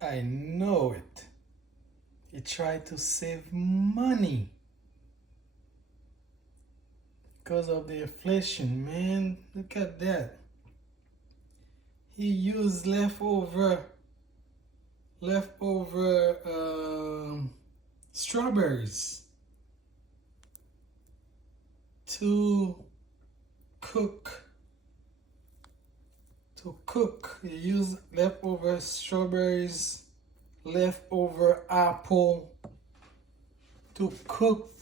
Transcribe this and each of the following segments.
I know it. He tried to save money because of the inflation, man. Look at that. He used leftover strawberries to cook. He used leftover strawberries, leftover apple to cook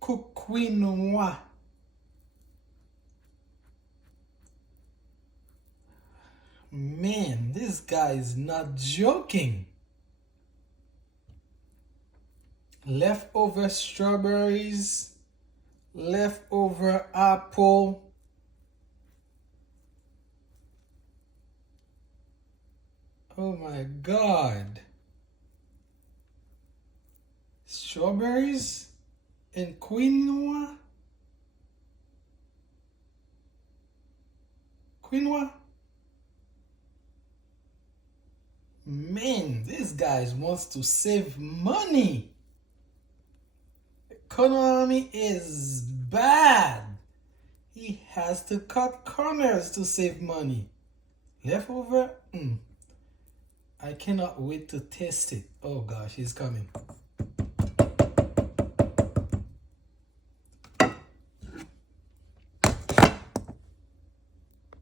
quinoa. Man, this guy is not joking. Leftover strawberries, leftover apple. Oh my God. Strawberries and quinoa? Quinoa? Man, this guy wants to save money. Economy is bad. He has to cut corners to save money. Leftover? I cannot wait to taste it. Oh gosh, he's coming.